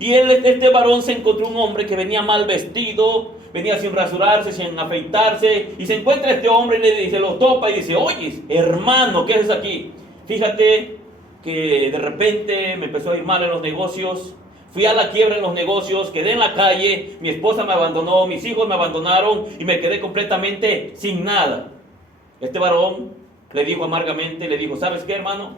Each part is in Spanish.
Y este varón se encontró un hombre que venía mal vestido, venía sin rasurarse, sin afeitarse, y se encuentra este hombre y le dice, lo topa y dice, oye, hermano, ¿qué haces aquí? Fíjate que de repente me empezó a ir mal en los negocios, fui a la quiebra en los negocios, quedé en la calle, mi esposa me abandonó, mis hijos me abandonaron y me quedé completamente sin nada. Este varón le dijo amargamente, le dijo, ¿sabes qué, hermano?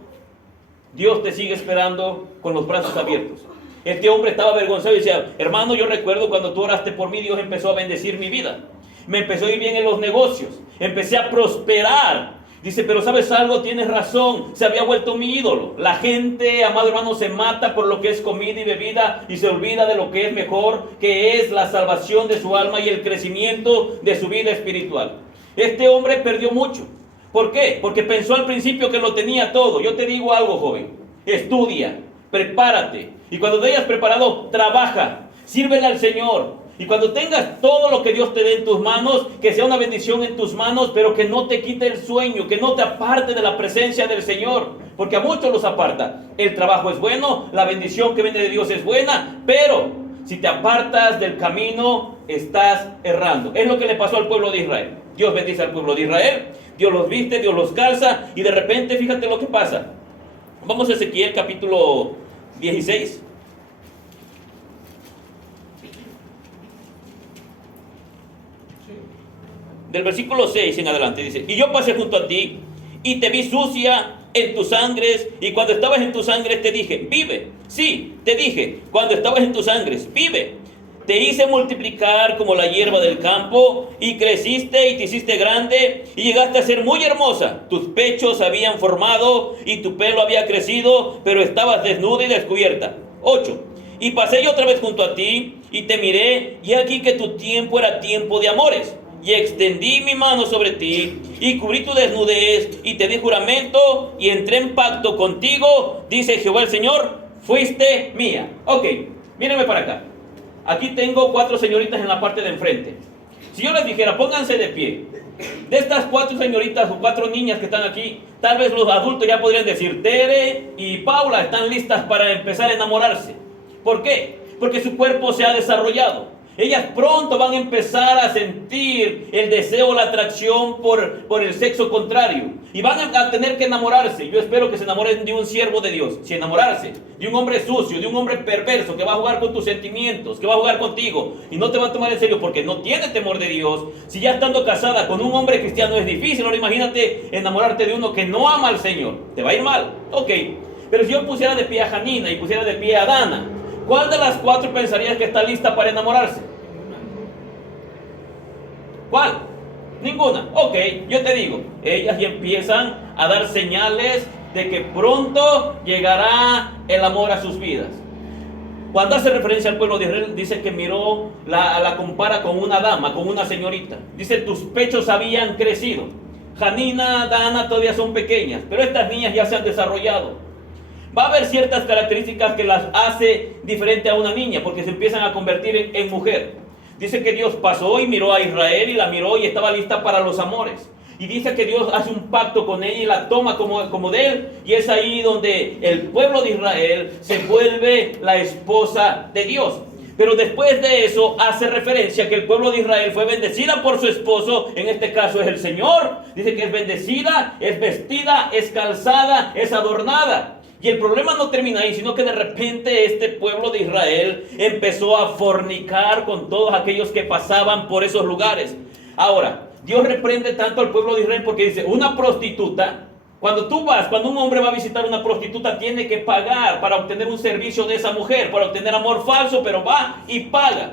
Dios te sigue esperando con los brazos abiertos. Este hombre estaba avergonzado y decía, hermano, yo recuerdo cuando tú oraste por mí, Dios empezó a bendecir mi vida. Me empezó a ir bien en los negocios, empecé a prosperar. Dice, pero ¿sabes algo? Tienes razón, se había vuelto mi ídolo. La gente, amado hermano, se mata por lo que es comida y bebida y se olvida de lo que es mejor, que es la salvación de su alma y el crecimiento de su vida espiritual. Este hombre perdió mucho. ¿Por qué? Porque pensó al principio que lo tenía todo. Yo te digo algo, joven, estudia, prepárate, y cuando te hayas preparado, trabaja, sírvele al Señor. Y cuando tengas todo lo que Dios te dé en tus manos, que sea una bendición en tus manos, pero que no te quite el sueño, que no te aparte de la presencia del Señor, porque a muchos los aparta. El trabajo es bueno, la bendición que viene de Dios es buena, pero si te apartas del camino, estás errando. Es lo que le pasó al pueblo de Israel. Dios bendice al pueblo de Israel, Dios los viste, Dios los calza, y de repente fíjate lo que pasa. Vamos a Ezequiel capítulo 16. Del versículo 6 en adelante dice, y yo pasé junto a ti y te vi sucia en tus sangres, y cuando estabas en tus sangres te dije, vive. Sí, te dije, cuando estabas en tus sangres, vive. Te hice multiplicar como la hierba del campo, y creciste y te hiciste grande, y llegaste a ser muy hermosa. Tus pechos habían formado, y tu pelo había crecido, pero estabas desnuda y descubierta. 8. Y pasé yo otra vez junto a ti, y te miré, y aquí que tu tiempo era tiempo de amores. Y extendí mi mano sobre ti, y cubrí tu desnudez, y te di juramento, y entré en pacto contigo, dice Jehová el Señor, fuiste mía. Ok, mírenme para acá. Aquí tengo 4 señoritas en la parte de enfrente. Si yo les dijera, pónganse de pie. De estas 4 señoritas o 4 niñas que están aquí, tal vez los adultos ya podrían decir, Tere y Paula están listas para empezar a enamorarse. ¿Por qué? Porque su cuerpo se ha desarrollado. Ellas pronto van a empezar a sentir el deseo, la atracción por el sexo contrario. Y van a tener que enamorarse. Yo espero que se enamoren de un siervo de Dios. Si enamorarse de un hombre sucio, de un hombre perverso, que va a jugar con tus sentimientos, que va a jugar contigo y no te va a tomar en serio porque no tiene temor de Dios. Si ya estando casada con un hombre cristiano es difícil, ahora imagínate enamorarte de uno que no ama al Señor. Te va a ir mal. Ok. Pero si yo pusiera de pie a Janina y pusiera de pie a Dana, ¿cuál de las 4 pensarías que está lista para enamorarse? ¿Cuál? Ninguna. Ok, yo te digo, ellas ya empiezan a dar señales de que pronto llegará el amor a sus vidas. Cuando hace referencia al pueblo de Israel, dice que miró, la compara con una dama, con una señorita. Dice, tus pechos habían crecido. Janina, Dana todavía son pequeñas, pero estas niñas ya se han desarrollado. Va a haber ciertas características que las hace diferente a una niña, porque se empiezan a convertir en mujer. Dice que Dios pasó y miró a Israel y la miró y estaba lista para los amores. Y dice que Dios hace un pacto con ella y la toma como de él. Y es ahí donde el pueblo de Israel se vuelve la esposa de Dios. Pero después de eso hace referencia a que el pueblo de Israel fue bendecida por su esposo. En este caso es el Señor. Dice que es bendecida, es vestida, es calzada, es adornada. Y el problema no termina ahí, sino que de repente este pueblo de Israel empezó a fornicar con todos aquellos que pasaban por esos lugares. Ahora, Dios reprende tanto al pueblo de Israel porque dice, una prostituta, cuando un hombre va a visitar a una prostituta, tiene que pagar para obtener un servicio de esa mujer, para obtener amor falso, pero va y paga.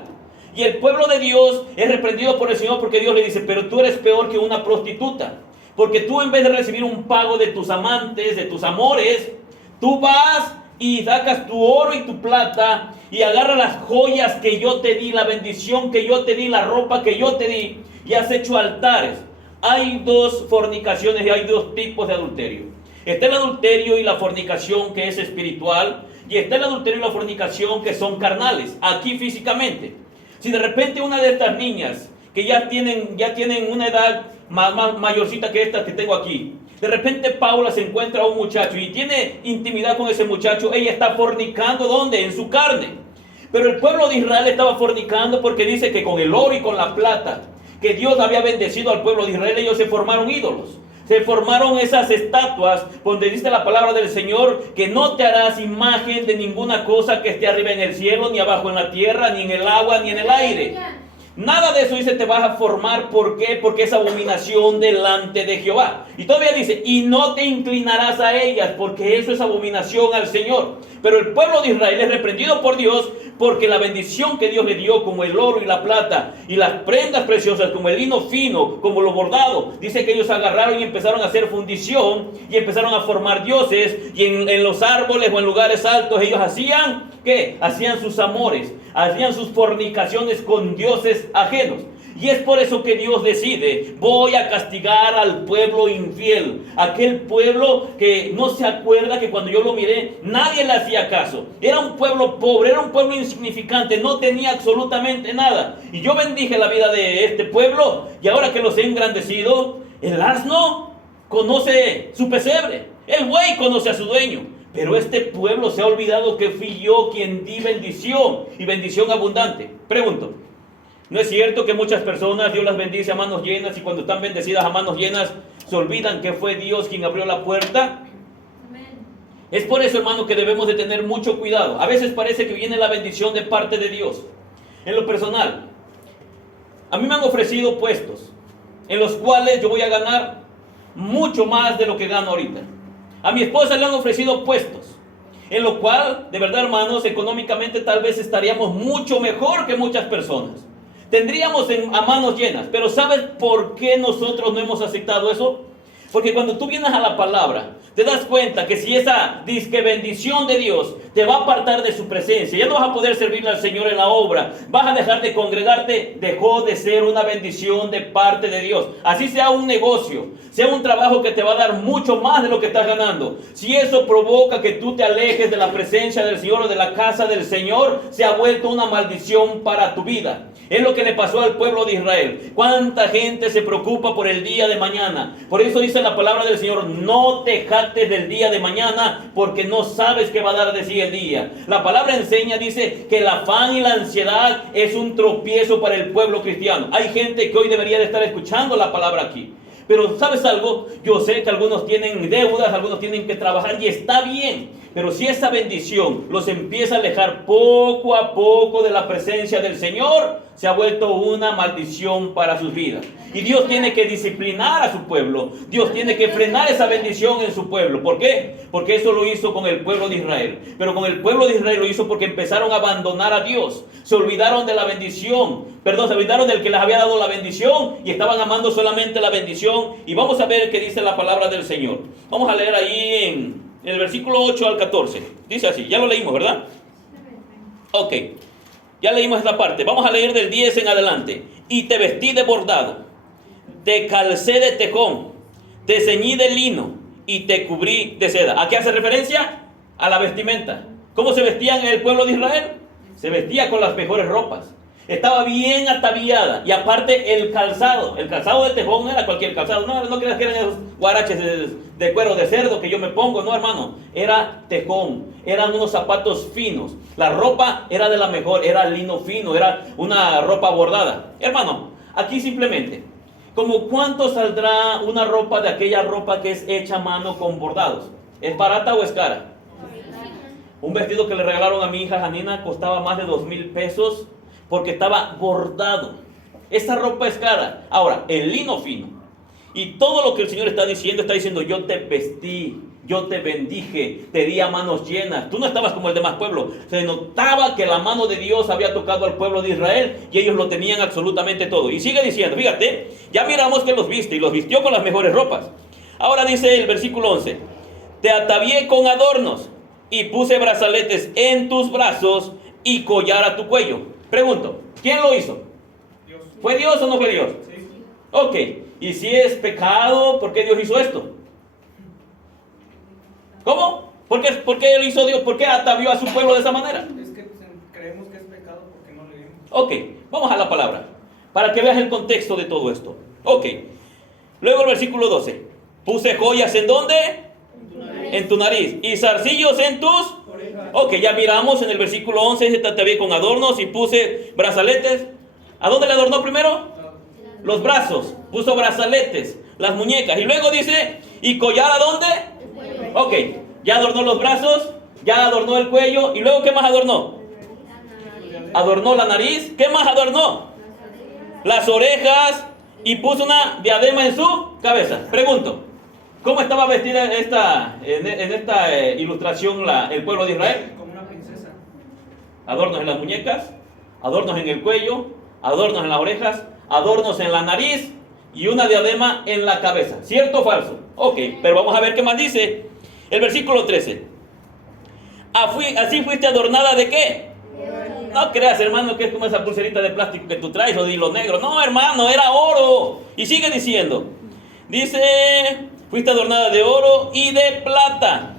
Y el pueblo de Dios es reprendido por el Señor porque Dios le dice, pero tú eres peor que una prostituta, porque tú en vez de recibir un pago de tus amantes, de tus amores, tú vas y sacas tu oro y tu plata y agarras las joyas que yo te di, la bendición que yo te di, la ropa que yo te di, y has hecho altares. Hay 2 fornicaciones y hay 2 tipos de adulterio. Está el adulterio y la fornicación que es espiritual, y está el adulterio y la fornicación que son carnales, aquí físicamente. Si de repente una de estas niñas que ya tienen una edad más mayorcita que estas que tengo aquí, de repente Paula se encuentra a un muchacho y tiene intimidad con ese muchacho, ella está fornicando, ¿dónde? En su carne. Pero el pueblo de Israel estaba fornicando porque dice que con el oro y con la plata que Dios había bendecido al pueblo de Israel, ellos se formaron ídolos. Se formaron esas estatuas donde dice la palabra del Señor que no te harás imagen de ninguna cosa que esté arriba en el cielo, ni abajo en la tierra, ni en el agua, ni en el aire. Nada de eso dice te vas a formar. ¿Por qué? Porque es abominación delante de Jehová. Y todavía dice, y no te inclinarás a ellas, porque eso es abominación al Señor. Pero el pueblo de Israel es reprendido por Dios porque la bendición que Dios le dio, como el oro y la plata, y las prendas preciosas, como el lino fino, como lo bordado, dice que ellos agarraron y empezaron a hacer fundición, y empezaron a formar dioses, y en los árboles o en lugares altos ellos hacían, ¿qué? Hacían sus amores, hacían sus fornicaciones con dioses ajenos. Y es por eso que Dios decide, voy a castigar al pueblo infiel, aquel pueblo que no se acuerda que cuando yo lo miré, nadie le hacía caso. Era un pueblo pobre, era un pueblo insignificante, no tenía absolutamente nada. Y yo bendije la vida de este pueblo, y ahora que los he engrandecido, el asno conoce su pesebre, el buey conoce a su dueño. Pero este pueblo se ha olvidado que fui yo quien di bendición, y bendición abundante. Pregunto, ¿no es cierto que muchas personas Dios las bendice a manos llenas, y cuando están bendecidas a manos llenas se olvidan que fue Dios quien abrió la puerta? Amén. Es por eso, hermano, que debemos de tener mucho cuidado. A veces parece que viene la bendición de parte de Dios. En lo personal, a mí me han ofrecido puestos en los cuales yo voy a ganar mucho más de lo que gano ahorita. A mi esposa le han ofrecido puestos en lo cual, de verdad, hermanos, económicamente tal vez estaríamos mucho mejor que muchas personas. Tendríamos a manos llenas. Pero ¿sabes por qué nosotros no hemos aceptado eso? Porque cuando tú vienes a la palabra, te das cuenta que si esa disque bendición de Dios te va a apartar de su presencia, ya no vas a poder servirle al Señor en la obra, vas a dejar de congregarte, dejó de ser una bendición de parte de Dios. Así sea un negocio, sea un trabajo que te va a dar mucho más de lo que estás ganando. Si eso provoca que tú te alejes de la presencia del Señor o de la casa del Señor, se ha vuelto una maldición para tu vida. Es lo que le pasó al pueblo de Israel. ¿Cuánta gente se preocupa por el día de mañana? Por eso dice la palabra del Señor, no te jactes del día de mañana, porque no sabes qué va a dar de sí el día. La palabra enseña, dice, que el afán y la ansiedad es un tropiezo para el pueblo cristiano. Hay gente que hoy debería de estar escuchando la palabra aquí. Pero ¿sabes algo? Yo sé que algunos tienen deudas, algunos tienen que trabajar, y está bien. Pero si esa bendición los empieza a alejar poco a poco de la presencia del Señor, se ha vuelto una maldición para sus vidas. Y Dios tiene que disciplinar a su pueblo. Dios tiene que frenar esa bendición en su pueblo. ¿Por qué? Porque eso lo hizo con el pueblo de Israel. Pero con el pueblo de Israel lo hizo porque empezaron a abandonar a Dios. Se olvidaron de la bendición. Se olvidaron del que les había dado la bendición y estaban amando solamente la bendición. Y vamos a ver qué dice la palabra del Señor. Vamos a leer ahí en el versículo 8 al 14. Dice así, ya lo leímos, ¿verdad? Ok, ya leímos esta parte. Vamos a leer del 10 en adelante. Y te vestí de bordado, te calcé de tejón, te ceñí de lino y te cubrí de seda. ¿A qué hace referencia? A la vestimenta. ¿Cómo se vestían en el pueblo de Israel? Se vestía con las mejores ropas. Estaba bien ataviada. Y aparte el calzado de tejón no era cualquier calzado. No creas que eran esos guaraches de cuero de cerdo que yo me pongo. No, hermano, era tejón. Eran unos zapatos finos. La ropa era de la mejor, era lino fino, era una ropa bordada. Hermano, aquí simplemente, ¿como cuánto saldrá una ropa de aquella ropa que es hecha a mano con bordados? ¿Es barata o es cara? Un vestido que le regalaron a mi hija Janina costaba más de 2,000 pesos. Porque estaba bordado. Esta ropa es cara. Ahora, el lino fino. Y todo lo que el Señor está diciendo, yo te vestí, yo te bendije, te di a manos llenas. Tú no estabas como el demás pueblo. Se notaba que la mano de Dios había tocado al pueblo de Israel y ellos lo tenían absolutamente todo. Y sigue diciendo, fíjate, ya miramos que los viste y los vistió con las mejores ropas. Ahora dice el versículo 11, te atavié con adornos y puse brazaletes en tus brazos y collar a tu cuello. Pregunto, ¿quién lo hizo? Dios. ¿Fue Dios o no fue Dios? Sí. Ok, y si es pecado, ¿por qué Dios hizo esto? ¿Cómo? ¿Por qué lo hizo Dios? ¿Por qué atavió a su pueblo de esa manera? Es que creemos que es pecado porque no leemos. Ok, vamos a la palabra, para que veas el contexto de todo esto. Ok, luego el versículo 12. Puse joyas ¿en dónde? En tu nariz. En tu nariz. Y zarcillos en tus Ok, ya miramos en el versículo 11, dice también con adornos y puse brazaletes. ¿A dónde le adornó primero? Los brazos, puso brazaletes, las muñecas. Y luego dice, ¿y collar a dónde? Ok, ya adornó los brazos, ya adornó el cuello. ¿Y luego qué más adornó? Adornó la nariz. ¿Qué más adornó? Las orejas. Y puso una diadema en su cabeza. Pregunto, ¿cómo estaba vestida en esta ilustración el pueblo de Israel? Como una princesa. Adornos en las muñecas, adornos en el cuello, adornos en las orejas, adornos en la nariz y una diadema en la cabeza. ¿Cierto o falso? Ok, pero vamos a ver qué más dice. El versículo 13. Así fuiste adornada ¿de qué? No creas, hermano, que es como esa pulserita de plástico que tú traes o de hilo negro. No, hermano, era oro. Y sigue diciendo. Dice, fuiste adornada de oro y de plata.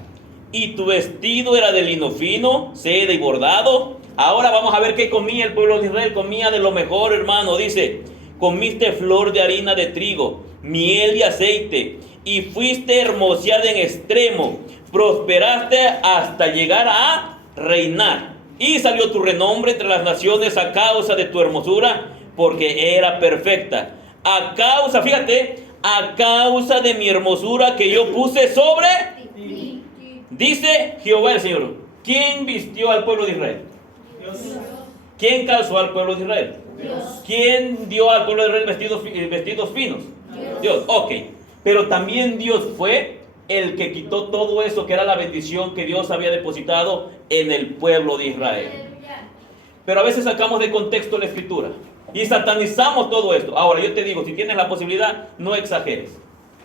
Y tu vestido era de lino fino, seda y bordado. Ahora vamos a ver qué comía el pueblo de Israel. Comía de lo mejor, hermano. Dice, comiste flor de harina de trigo, miel y aceite. Y fuiste hermoseada en extremo. Prosperaste hasta llegar a reinar. Y salió tu renombre entre las naciones a causa de tu hermosura, porque era perfecta. A causa, fíjate, a causa de mi hermosura que yo puse sobre, dice Jehová el Señor. ¿Quién vistió al pueblo de Israel? Dios. ¿Quién calzó al pueblo de Israel? Dios. ¿Quién dio al pueblo de Israel vestidos finos? Dios. Ok. Pero también Dios fue el que quitó todo eso que era la bendición que Dios había depositado en el pueblo de Israel. Pero a veces sacamos de contexto la escritura y satanizamos todo esto. Ahora yo te digo, si tienes la posibilidad, no exageres.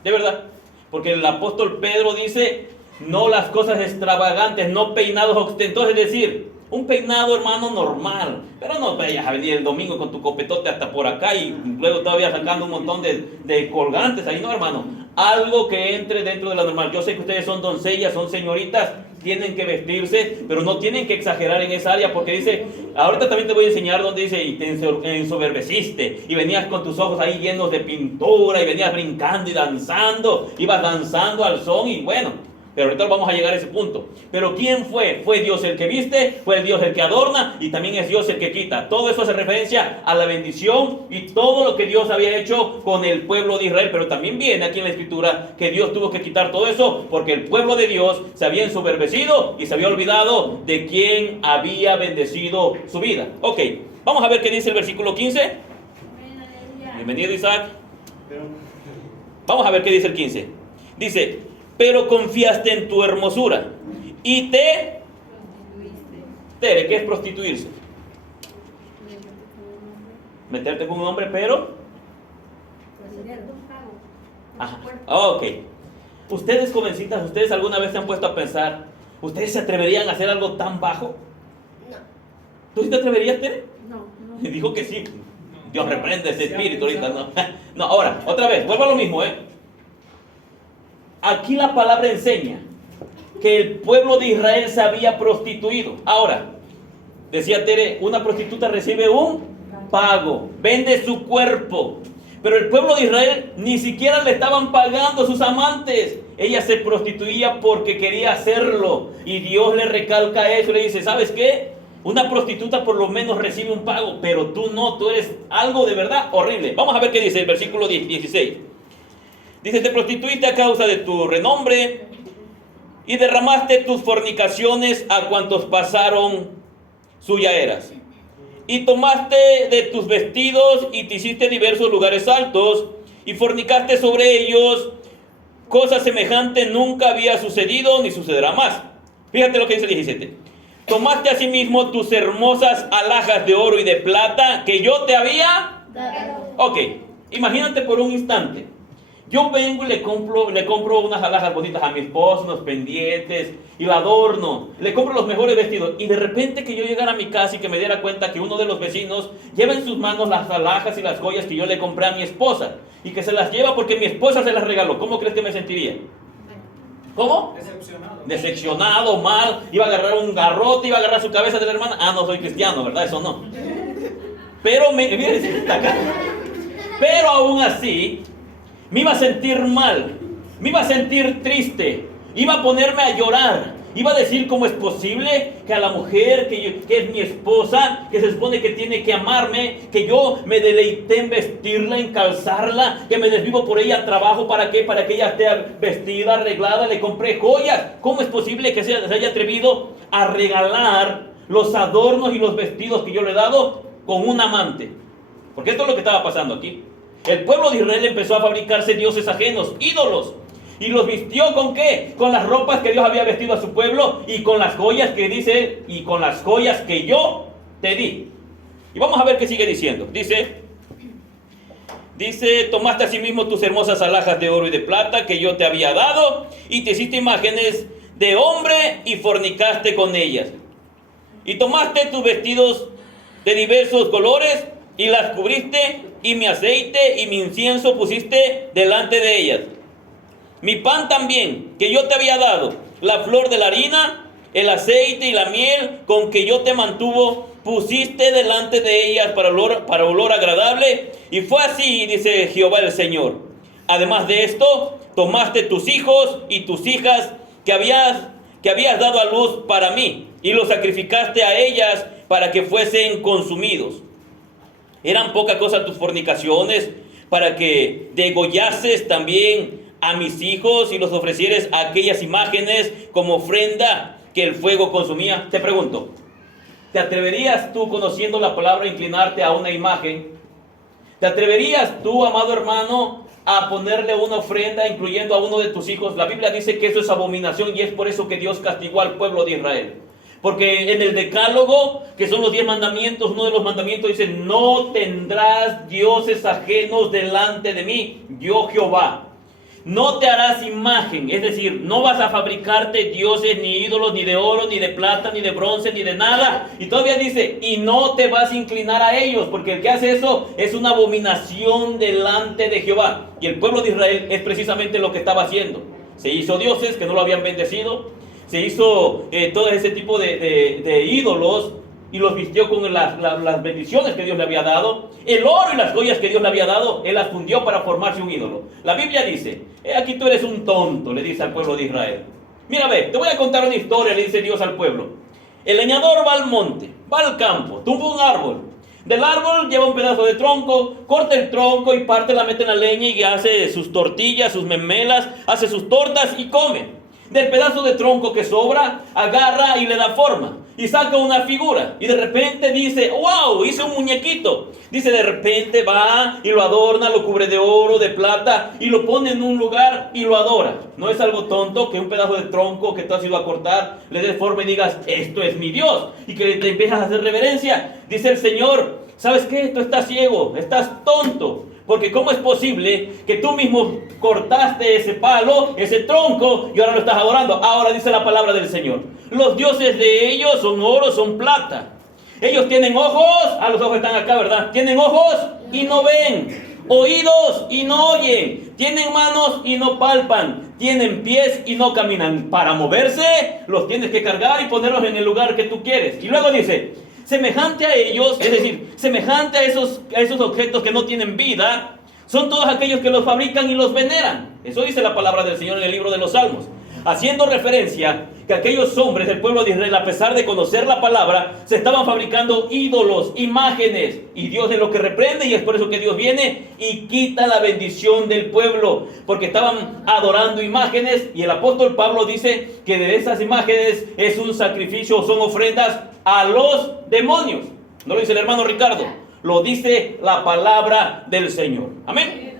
De verdad. Porque el apóstol Pedro dice, no las cosas extravagantes, no peinados ostentosos. Es decir, un peinado, hermano, normal. Pero no vayas a venir el domingo con tu copetote hasta por acá y luego todavía sacando un montón de colgantes ahí. No, hermano. Algo que entre dentro de la normal. Yo sé que ustedes son doncellas, son señoritas, tienen que vestirse, pero no tienen que exagerar en esa área, porque dice, ahorita también te voy a enseñar donde dice, y te ensoberbeciste, y venías con tus ojos ahí llenos de pintura, y venías brincando y danzando, ibas danzando al son, y bueno, pero ahorita vamos a llegar a ese punto. Pero ¿quién fue? Fue Dios el que viste, fue Dios el que adorna, y también es Dios el que quita. Todo eso hace referencia a la bendición y todo lo que Dios había hecho con el pueblo de Israel. Pero también viene aquí en la escritura que Dios tuvo que quitar todo eso porque el pueblo de Dios se había ensoberbecido y se había olvidado de quién había bendecido su vida. Ok, vamos a ver qué dice el versículo 15. Bienvenido, Isaac. Vamos a ver qué dice el 15. Dice, pero confiaste en tu hermosura y te Tere, ¿qué es prostituirse? Meterte con un hombre, pero ajá. Ok. Ustedes, jovencitas, ¿ustedes alguna vez se han puesto a pensar, ¿ustedes se atreverían a hacer algo tan bajo? No. ¿Tú sí te atreverías, Tere? No. Dijo que sí. Dios reprende ese espíritu ahorita, ¿no? No, ahora, otra vez, vuelvo a lo mismo, Aquí la palabra enseña que el pueblo de Israel se había prostituido. Ahora, decía Tere, una prostituta recibe un pago, vende su cuerpo. Pero el pueblo de Israel ni siquiera le estaban pagando a sus amantes. Ella se prostituía porque quería hacerlo. Y Dios le recalca eso y le dice, ¿sabes qué? Una prostituta por lo menos recibe un pago, pero tú no, tú eres algo de verdad horrible. Vamos a ver qué dice el versículo 16. Dice, te prostituiste a causa de tu renombre y derramaste tus fornicaciones a cuantos pasaron suya eras. Y tomaste de tus vestidos y te hiciste diversos lugares altos y fornicaste sobre ellos. Cosa semejante nunca había sucedido ni sucederá más. Fíjate lo que dice el 17. Tomaste asimismo tus hermosas alhajas de oro y de plata que yo te había dado. Ok, imagínate por un instante. Yo vengo y le compro unas alhajas bonitas a mi esposo, unos pendientes, y la adorno. Le compro los mejores vestidos. Y de repente que yo llegara a mi casa y que me diera cuenta que uno de los vecinos lleva en sus manos las alhajas y las joyas que yo le compré a mi esposa. Y que se las lleva porque mi esposa se las regaló. ¿Cómo crees que me sentiría? ¿Cómo? Decepcionado. Decepcionado, mal. Iba a agarrar un garrote, iba a agarrar su cabeza de la hermana. Ah, no soy cristiano, ¿verdad? Eso no. Pero, miren, está acá. Pero aún así, me iba a sentir mal, me iba a sentir triste, iba a ponerme a llorar, Iba a decir cómo es posible que a la mujer que es mi esposa, que se supone que tiene que amarme, que yo me deleité en vestirla, en calzarla, que me desvivo por ella, trabajo para qué, para que ella esté vestida, arreglada, le compré joyas. ¿Cómo es posible que se haya atrevido a regalar los adornos y los vestidos que yo le he dado con un amante? Porque esto es lo que estaba pasando aquí. El pueblo de Israel empezó a fabricarse dioses ajenos, ídolos. ¿Y los vistió con qué? Con las ropas que Dios había vestido a su pueblo y con las joyas que dice él, y con las joyas que yo te di. Y vamos a ver qué sigue diciendo. Dice, tomaste asimismo tus hermosas alhajas de oro y de plata que yo te había dado, y te hiciste imágenes de hombre y fornicaste con ellas. Y tomaste tus vestidos de diversos colores y las cubriste, y mi aceite y mi incienso pusiste delante de ellas. Mi pan también, que yo te había dado, la flor de la harina, el aceite y la miel con que yo te mantuvo, pusiste delante de ellas para olor agradable. Y fue así, dice Jehová el Señor. Además de esto, tomaste tus hijos y tus hijas que habías dado a luz para mí, y los sacrificaste a ellas para que fuesen consumidos. ¿Eran poca cosa tus fornicaciones para que degollases también a mis hijos y los ofrecieres a aquellas imágenes como ofrenda que el fuego consumía? Te pregunto, ¿te atreverías tú, conociendo la palabra, a inclinarte a una imagen? ¿Te atreverías tú, amado hermano, a ponerle una ofrenda incluyendo a uno de tus hijos? La Biblia dice que eso es abominación, y es por eso que Dios castigó al pueblo de Israel. Porque en el decálogo, que son los 10 mandamientos, uno de los mandamientos dice: no tendrás dioses ajenos delante de mí, yo Jehová. No te harás imagen, es decir, no vas a fabricarte dioses, ni ídolos, ni de oro, ni de plata, ni de bronce, ni de nada. Y todavía dice, y no te vas a inclinar a ellos, porque el que hace eso es una abominación delante de Jehová. Y el pueblo de Israel es precisamente lo que estaba haciendo. Se hizo dioses que no lo habían bendecido, se hizo todo ese tipo de ídolos, y los vistió con las bendiciones que Dios le había dado. El oro y las joyas que Dios le había dado, él las fundió para formarse un ídolo. La Biblia dice, aquí tú eres un tonto, le dice al pueblo de Israel. Mira, ve, te voy a contar una historia, le dice Dios al pueblo. El leñador va al monte, va al campo, tumba un árbol. Del árbol lleva un pedazo de tronco, corta el tronco y parte, la mete en la leña y hace sus tortillas, sus memelas, hace sus tortas y come. Del pedazo de tronco que sobra, agarra y le da forma y saca una figura, y de repente dice, wow, hice un muñequito. Dice, de repente va y lo adorna, lo cubre de oro, de plata, y lo pone en un lugar y lo adora. ¿No es algo tonto que un pedazo de tronco que tú has ido a cortar le des forma y digas, esto es mi Dios, y que te empiezas a hacer reverencia? Dice el Señor, ¿sabes qué? Tú estás ciego, estás tonto. Porque ¿cómo es posible que tú mismo cortaste ese palo, ese tronco, y ahora lo estás adorando? Ahora dice la palabra del Señor, los dioses de ellos son oro, son plata. Ellos tienen ojos, los ojos están acá, ¿verdad? Tienen ojos y no ven, oídos y no oyen, tienen manos y no palpan, tienen pies y no caminan. Para moverse, los tienes que cargar y ponerlos en el lugar que tú quieres. Y luego dice, semejante a ellos, es decir, semejante a esos objetos que no tienen vida, son todos aquellos que los fabrican y los veneran. Eso dice la palabra del Señor en el libro de los Salmos, haciendo referencia que aquellos hombres del pueblo de Israel, a pesar de conocer la palabra, se estaban fabricando ídolos, imágenes, y Dios es lo que reprende, y es por eso que Dios viene y quita la bendición del pueblo, porque estaban adorando imágenes. Y el apóstol Pablo dice que de esas imágenes es un sacrificio, son ofrendas a los demonios. No lo dice el hermano Ricardo, lo dice la palabra del Señor. Amén.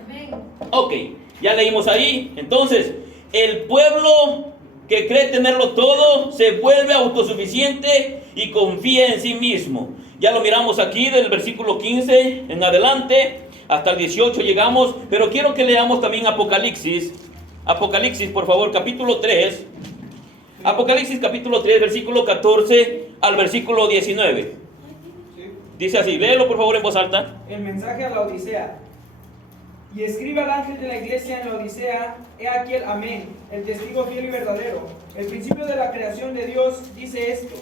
Ok, ya leímos ahí. Entonces, el pueblo que cree tenerlo todo se vuelve autosuficiente y confía en sí mismo. Ya lo miramos aquí del versículo 15 en adelante, hasta el 18 llegamos, pero quiero que leamos también Apocalipsis, por favor, capítulo 3. Apocalipsis capítulo 3, versículo 14 al versículo 19. ¿Sí? Dice así, léelo por favor en voz alta. El mensaje a la Odisea. Y escribe al ángel de la iglesia en la Odisea, he aquí el amén, el testigo fiel y verdadero, el principio de la creación de Dios, dice esto: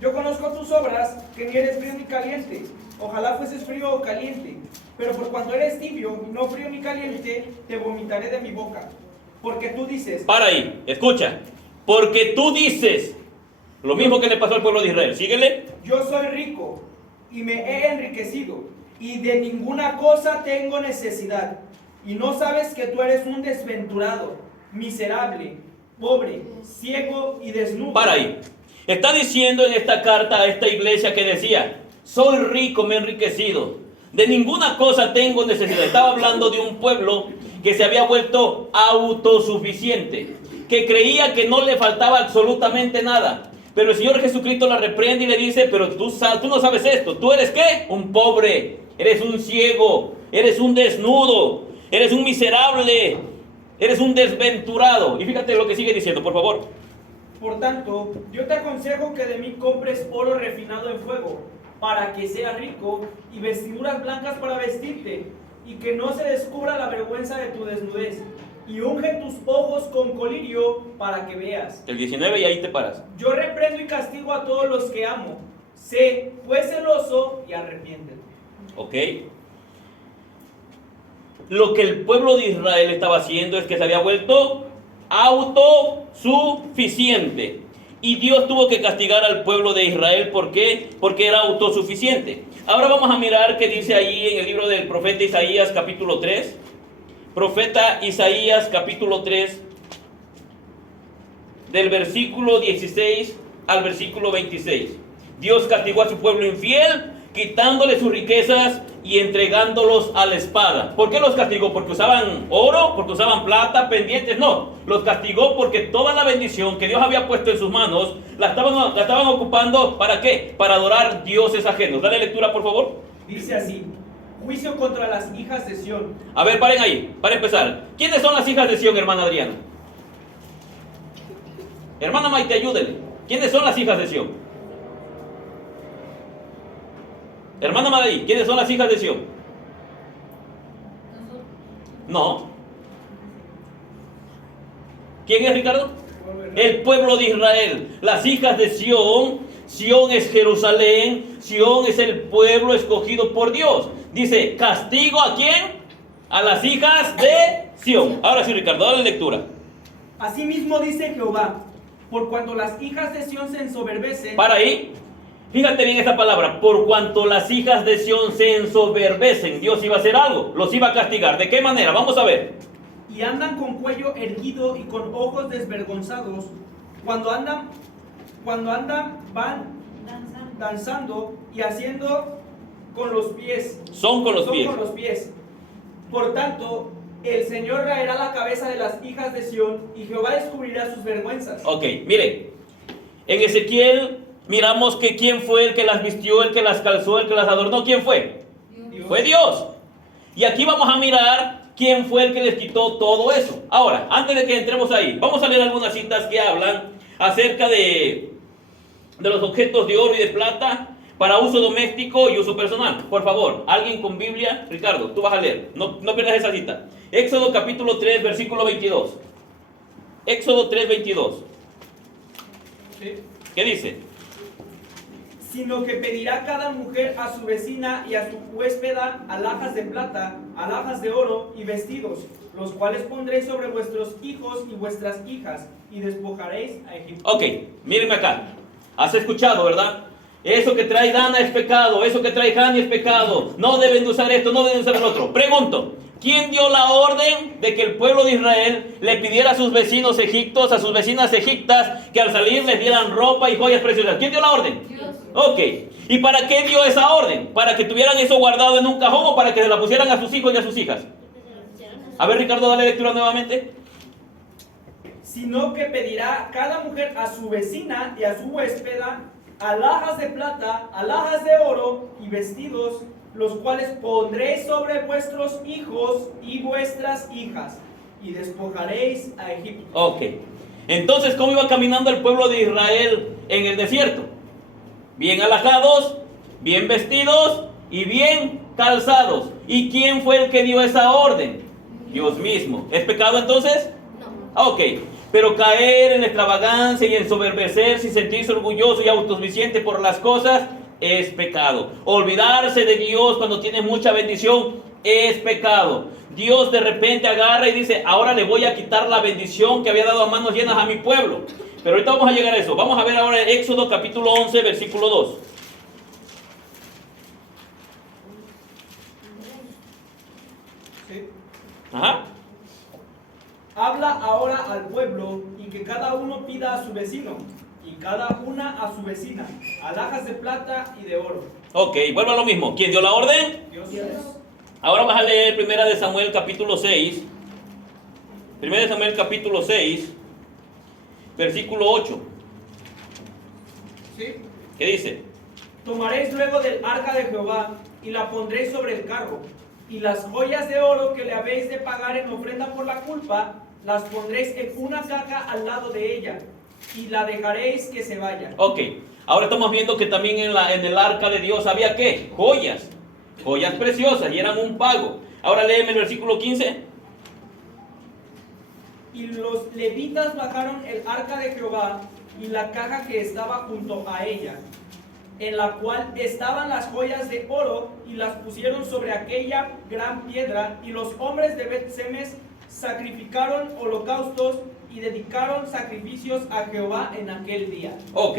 yo conozco tus obras, que ni eres frío ni caliente, ojalá fueses frío o caliente, pero por cuanto eres tibio, no frío ni caliente, te vomitaré de mi boca. Porque tú dices... Para ahí, escucha. Porque tú dices, lo mismo que le pasó al pueblo de Israel. Síguele. Yo soy rico y me he enriquecido, y de ninguna cosa tengo necesidad. Y no sabes que tú eres un desventurado, miserable, pobre, ciego y desnudo. Para ahí. Está diciendo en esta carta a esta iglesia que decía, soy rico, me he enriquecido, de ninguna cosa tengo necesidad. Estaba hablando de un pueblo que se había vuelto autosuficiente, que creía que no le faltaba absolutamente nada. Pero el Señor Jesucristo la reprende y le dice, pero tú no sabes esto. ¿Tú eres qué? Un pobre, eres un ciego, eres un desnudo, eres un miserable, eres un desventurado. Y fíjate lo que sigue diciendo, por favor. Por tanto, yo te aconsejo que de mí compres oro refinado en fuego, para que seas rico, y vestiduras blancas para vestirte, y que no se descubra la vergüenza de tu desnudez, y unge tus ojos con colirio para que veas. El 19 y ahí te paras. Yo reprendo y castigo a todos los que amo. Sé, pues, celoso y arrepiéntete. ¿Ok? Lo que el pueblo de Israel estaba haciendo es que se había vuelto autosuficiente. Y Dios tuvo que castigar al pueblo de Israel. ¿Por qué? Porque era autosuficiente. Ahora vamos a mirar qué dice ahí en el libro del profeta Isaías capítulo 3. Profeta Isaías capítulo 3, del versículo 16 al versículo 26. Dios castigó a su pueblo infiel, quitándole sus riquezas y entregándolos a la espada. ¿Por qué los castigó? ¿Porque usaban oro? ¿Porque usaban plata? ¿Pendientes? No, los castigó porque toda la bendición que Dios había puesto en sus manos la estaban ocupando. ¿Para qué? Para adorar dioses ajenos. Dale lectura, por favor. Dice así: juicio contra las hijas de Sión. A ver, paren ahí, para empezar. ¿Quiénes son las hijas de Sión, hermana Adriana? Hermana Maite, ayúdenle. ¿Quiénes son las hijas de Sión? Hermana Madrid, ¿quiénes son las hijas de Sión? No. ¿Quién es, Ricardo? El pueblo de Israel. Las hijas de Sión. Sión es Jerusalén. Sión es el pueblo escogido por Dios. Dice, ¿castigo a quién? A las hijas de Sión. Ahora sí, Ricardo, dale lectura. Asimismo dice Jehová, por cuanto las hijas de Sión se ensoberbecen. Para ahí. Fíjate bien esta palabra. Por cuanto las hijas de Sión se ensoberbecen, Dios iba a hacer algo. Los iba a castigar. ¿De qué manera? Vamos a ver. Y andan con cuello erguido y con ojos desvergonzados. Cuando andan van danzando y haciendo con los pies. Son con los pies. Por tanto, el Señor raerá la cabeza de las hijas de Sión y Jehová descubrirá sus vergüenzas. Ok, mire. En Ezequiel miramos que quién fue el que las vistió, el que las calzó, el que las adornó. ¿Quién fue? Dios. Fue Dios. Y aquí vamos a mirar quién fue el que les quitó todo eso. Ahora, antes de que entremos ahí, vamos a leer algunas citas que hablan acerca de los objetos de oro y de plata para uso doméstico y uso personal. Por favor, alguien con Biblia. Ricardo, tú vas a leer. No pierdas esa cita. Éxodo capítulo 3, versículo 22. Éxodo 3, 22. Sí. ¿Qué dice? Sino que pedirá cada mujer a su vecina y a su huéspeda alhajas de plata, alhajas de oro y vestidos, los cuales pondréis sobre vuestros hijos y vuestras hijas, y despojaréis a Egipto. Ok, mírenme acá. Has escuchado, ¿verdad? Eso que trae Dana es pecado, eso que trae Hani es pecado. No deben de usar esto, no deben de usar el otro. Pregunto, ¿quién dio la orden de que el pueblo de Israel le pidiera a sus vecinos egiptos, a sus vecinas egiptas, que al salir les dieran ropa y joyas preciosas? ¿Quién dio la orden? Dios. Ok. ¿Y para qué dio esa orden? ¿Para que tuvieran eso guardado en un cajón o para que se la pusieran a sus hijos y a sus hijas? A ver, Ricardo, dale lectura nuevamente. Sino que pedirá cada mujer a su vecina y a su huéspeda alhajas de plata, alhajas de oro y vestidos, los cuales pondréis sobre vuestros hijos y vuestras hijas, y despojaréis a Egipto. Ok. Entonces, ¿cómo iba caminando el pueblo de Israel en el desierto? Bien alhajados, bien vestidos y bien calzados. ¿Y quién fue el que dio esa orden? Dios mismo. ¿Es pecado entonces? No. Ok. Pero caer en extravagancia y ensoberbecerse y sentirse orgulloso y autosuficiente por las cosas es pecado. Olvidarse de Dios cuando tienes mucha bendición es pecado. Dios de repente agarra y dice, ahora le voy a quitar la bendición que había dado a manos llenas a mi pueblo. Pero ahorita vamos a llegar a eso. Vamos a ver ahora Éxodo capítulo 11, versículo 2. Sí. Ajá. Habla ahora al pueblo y que cada uno pida a su vecino y cada una a su vecina alhajas de plata y de oro. Ok, vuelvo a lo mismo. ¿Quién dio la orden? Dios. Ahora vas a leer 1 de Samuel capítulo 6. 1 de Samuel capítulo 6, versículo 8. ¿Sí? ¿Qué dice? Tomaréis luego del arca de Jehová y la pondréis sobre el carro, y las joyas de oro que le habéis de pagar en ofrenda por la culpa, las pondréis en una caja al lado de ella, y la dejaréis que se vaya. Ok, ahora estamos viendo que también en el arca de Dios había ¿qué? Joyas, joyas preciosas, y eran un pago. Ahora léeme el versículo 15. Y los levitas bajaron el arca de Jehová y la caja que estaba junto a ella, en la cual estaban las joyas de oro, y las pusieron sobre aquella gran piedra, y los hombres de Bet-Semes sacrificaron holocaustos y dedicaron sacrificios a Jehová en aquel día. Ok,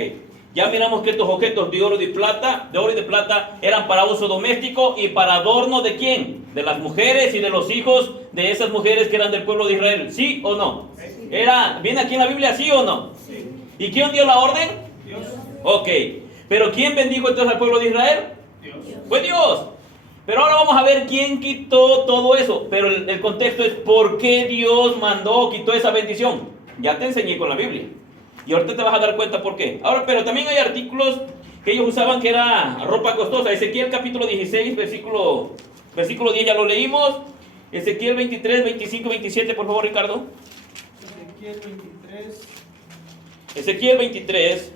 ya miramos que estos objetos de oro y de plata eran para uso doméstico y para adorno ¿de quién? De las mujeres y de los hijos de esas mujeres que eran del pueblo de Israel. ¿Sí o no? Sí. ¿Viene aquí en la Biblia sí o no? Sí. ¿Y quién dio la orden? Dios. Ok, pero ¿quién bendijo entonces al pueblo de Israel? Dios. Fue Dios. Pero ahora vamos a ver quién quitó todo eso. Pero el contexto es por qué Dios mandó, quitó esa bendición. Ya te enseñé con la Biblia. Y ahorita te vas a dar cuenta por qué. Ahora, pero también hay artículos que ellos usaban que era ropa costosa. Ezequiel capítulo 16, versículo 10, ya lo leímos. Ezequiel 23, 25, 27, por favor, Ricardo. Ezequiel 23, Ezequiel 23.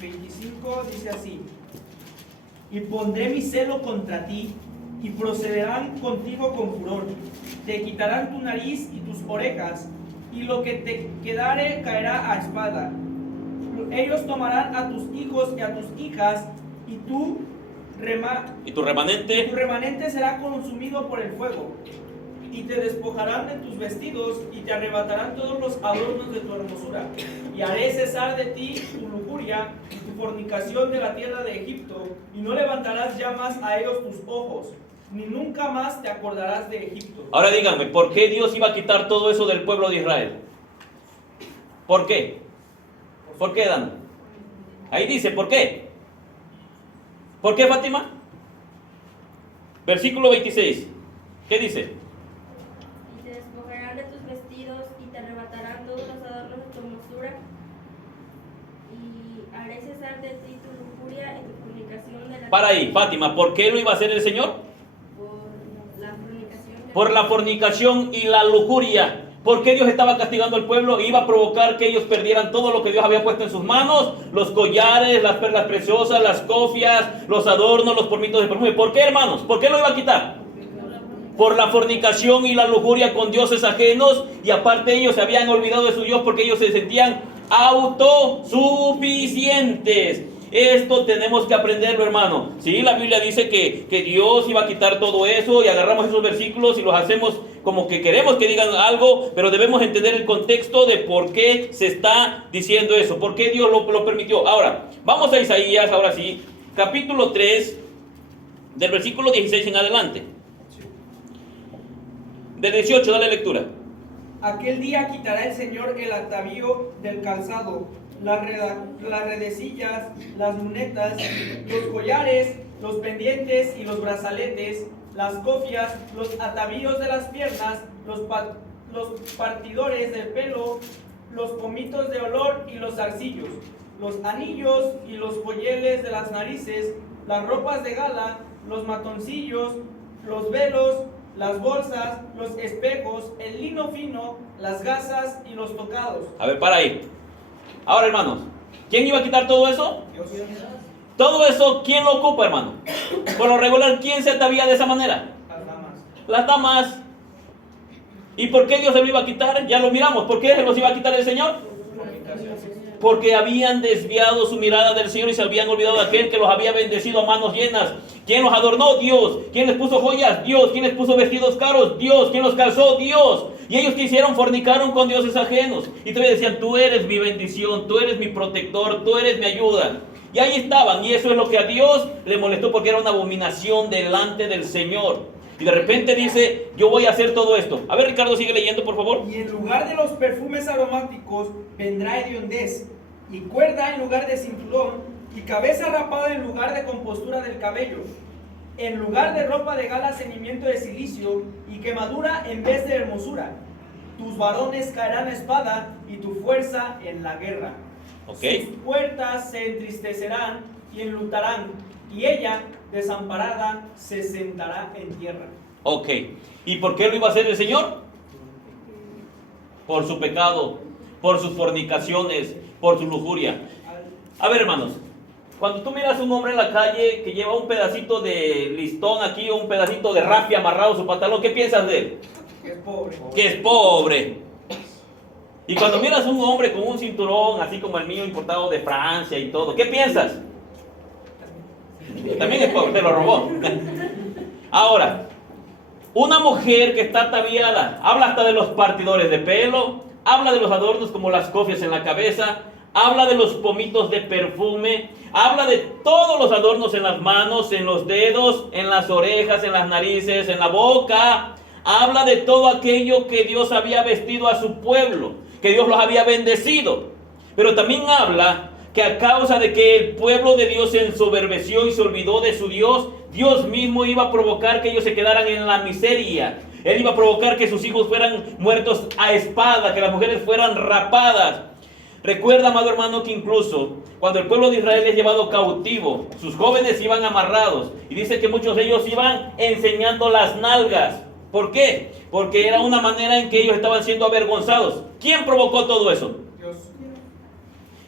25 dice así: y pondré mi celo contra ti, y procederán contigo con furor. Te quitarán tu nariz y tus orejas, y lo que te quedare caerá a espada. Ellos tomarán a tus hijos y a tus hijas, y tu remanente será consumido por el fuego. Y te despojarán de tus vestidos, y te arrebatarán todos los adornos de tu hermosura. Y haré cesar de ti tu lujuria y tu fornicación de la tierra de Egipto, y no levantarás ya más a ellos tus ojos, ni nunca más te acordarás de Egipto. Ahora díganme, ¿por qué Dios iba a quitar todo eso del pueblo de Israel? ¿Por qué? ¿Por qué, Dan? Ahí dice, ¿por qué? ¿Por qué, Fátima? Versículo 26. ¿Qué dice? Y te despojarán de tus vestidos y te arrebatarán todos los adornos de tu hermosura, y haré cesar de ti tu lujuria y tu fornicación de la Para ahí, Fátima, ¿por qué lo iba a hacer el Señor? por la fornicación de Por la fornicación y la lujuria. ¿Por qué Dios estaba castigando al pueblo? Iba a provocar que ellos perdieran todo lo que Dios había puesto en sus manos: los collares, las perlas preciosas, las cofias, los adornos, los polvitos de perfume. ¿Por qué, hermanos? ¿Por qué lo iba a quitar? Por la fornicación y la lujuria con dioses ajenos, y aparte ellos se habían olvidado de su Dios porque ellos se sentían autosuficientes. Esto tenemos que aprenderlo, hermano. Sí, la Biblia dice que Dios iba a quitar todo eso, y agarramos esos versículos y los hacemos como que queremos que digan algo, pero debemos entender el contexto de por qué se está diciendo eso, por qué Dios lo permitió. Ahora, vamos a Isaías, ahora sí, capítulo 3, del versículo 16 en adelante. Del 18, dale lectura. Aquel día quitará el Señor el atavío del calzado, las redecillas, las lunetas, los collares, los pendientes y los brazaletes, las cofias, los atavíos de las piernas, los partidores del pelo, los pomitos de olor y los zarcillos, los anillos y los joyeles de las narices, las ropas de gala, los matoncillos, los velos, las bolsas, los espejos, el lino fino, las gasas y los tocados. A ver, para ahí. Ahora, hermanos, ¿quién iba a quitar todo eso? Dios. Todo eso, ¿quién lo ocupa, hermano? Por lo regular, ¿quién se atavía de esa manera? Las damas. Las damas. ¿Y por qué Dios se lo iba a quitar? Ya lo miramos. ¿Por qué se los iba a quitar el Señor? Porque habían desviado su mirada del Señor y se habían olvidado de aquel que los había bendecido a manos llenas. ¿Quién los adornó? Dios. ¿Quién les puso joyas? Dios. ¿Quién les puso vestidos caros? Dios. ¿Quién los calzó? Dios. Y ellos que hicieron, fornicaron con dioses ajenos. Y todavía decían, tú eres mi bendición, tú eres mi protector, tú eres mi ayuda. Y ahí estaban, y eso es lo que a Dios le molestó porque era una abominación delante del Señor. Y de repente dice, yo voy a hacer todo esto. A ver, Ricardo, sigue leyendo, por favor. Y en lugar de los perfumes aromáticos vendrá hediondez, y cuerda en lugar de cinturón, y cabeza rapada en lugar de compostura del cabello, en lugar de ropa de gala ceñimiento de silicio, y quemadura en vez de hermosura. Tus varones caerán a espada, y tu fuerza en la guerra. Ok. Sus puertas se entristecerán y enlutarán, y ella, desamparada, se sentará en tierra. Ok. ¿Y por qué lo iba a hacer el Señor? Por su pecado, por sus fornicaciones, por su lujuria. A ver, hermanos, cuando tú miras a un hombre en la calle que lleva un pedacito de listón aquí o un pedacito de rafia amarrado a su pantalón, ¿qué piensas de él? Que es pobre. Que es pobre. Y cuando miras a un hombre con un cinturón así como el mío importado de Francia y todo, ¿qué piensas? También es pobre, te lo robó. Ahora, una mujer que está ataviada, habla hasta de los partidores de pelo, habla de los adornos como las cofias en la cabeza, habla de los pomitos de perfume, habla de todos los adornos en las manos, en los dedos, en las orejas, en las narices, en la boca. Habla de todo aquello que Dios había vestido a su pueblo, que Dios los había bendecido. Pero también habla que a causa de que el pueblo de Dios se ensoberbeció y se olvidó de su Dios, Dios mismo iba a provocar que ellos se quedaran en la miseria. Él iba a provocar que sus hijos fueran muertos a espada, que las mujeres fueran rapadas. Recuerda, amado hermano, que incluso cuando el pueblo de Israel es llevado cautivo, sus jóvenes iban amarrados. Y dice que muchos de ellos iban enseñando las nalgas. ¿Por qué? Porque era una manera en que ellos estaban siendo avergonzados. ¿Quién provocó todo eso? Dios.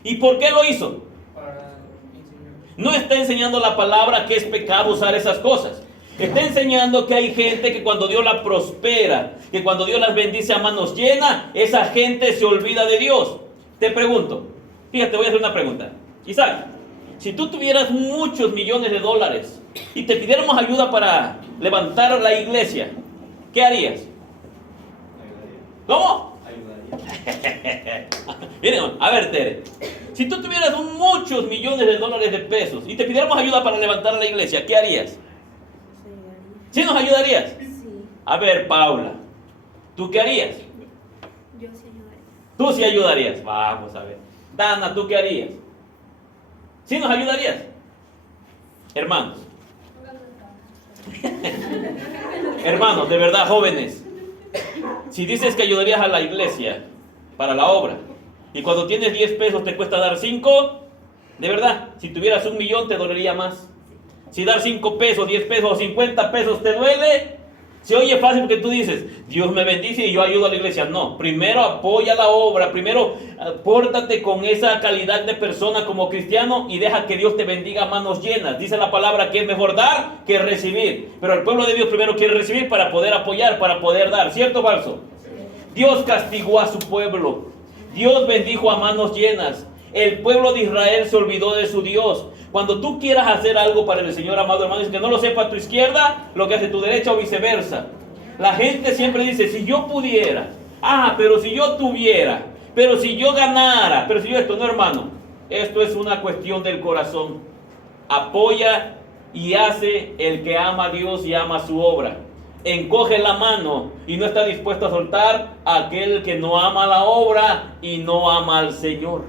¿Y por qué lo hizo? Para enseñar. No está enseñando la palabra que es pecado usar esas cosas. Está enseñando que hay gente que cuando Dios la prospera, que cuando Dios las bendice a manos llenas, esa gente se olvida de Dios. Te pregunto, fíjate, voy a hacer una pregunta. Isaac, si tú tuvieras muchos millones de dólares y te pidiéramos ayuda para levantar la iglesia, ¿qué harías? ¿Cómo? Miren, a ver, Tere, si tú tuvieras muchos millones de dólares de pesos y te pidiéramos ayuda para levantar la iglesia, ¿qué harías? ¿Sí nos ayudarías? Sí, A ver, Paula, ¿tú qué harías? yo sí ayudaré. Tú sí ayudarías. Vamos a ver. Dana, ¿tú qué harías? ¿Sí nos ayudarías? Hermanos. Hermanos, de verdad, jóvenes. Si dices que ayudarías a la iglesia para la obra y cuando tienes 10 pesos te cuesta dar 5, de verdad, si tuvieras 1 millón te dolería más. Si dar 5 pesos, 10 pesos o 50 pesos te duele, se oye fácil porque tú dices, Dios me bendice y yo ayudo a la iglesia. No, primero apoya la obra, primero pórtate con esa calidad de persona como cristiano y deja que Dios te bendiga a manos llenas. Dice la palabra que es mejor dar que recibir. Pero el pueblo de Dios primero quiere recibir para poder apoyar, para poder dar. ¿Cierto o falso? Dios castigó a su pueblo. Dios bendijo a manos llenas. El pueblo de Israel se olvidó de su Dios. Cuando tú quieras hacer algo para el Señor, amado hermano, es que no lo sepa tu izquierda, lo que hace tu derecha o viceversa. La gente siempre dice, si yo pudiera, pero si yo tuviera, pero si yo ganara, pero si yo esto, no, hermano. Esto es una cuestión del corazón. Apoya y hace el que ama a Dios y ama su obra. Encoge la mano y no está dispuesto a soltar a aquel que no ama la obra y no ama al Señor.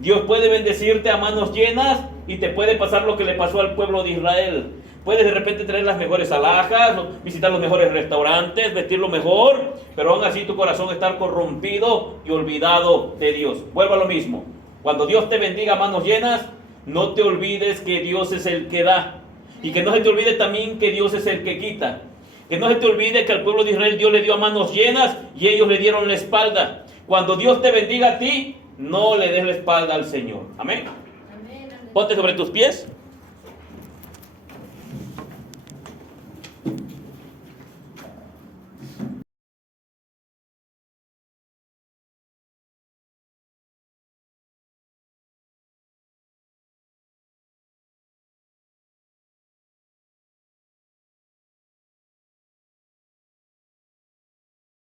Dios puede bendecirte a manos llenas y te puede pasar lo que le pasó al pueblo de Israel. Puedes de repente tener las mejores alhajas, visitar los mejores restaurantes, vestirlo mejor, pero aún así tu corazón estar corrompido y olvidado de Dios. Vuelvo a lo mismo. Cuando Dios te bendiga a manos llenas, no te olvides que Dios es el que da. Y que no se te olvide también que Dios es el que quita. Que no se te olvide que al pueblo de Israel Dios le dio a manos llenas y ellos le dieron la espalda. Cuando Dios te bendiga a ti, no le des la espalda al Señor. Amén. Amén. Ponte sobre tus pies.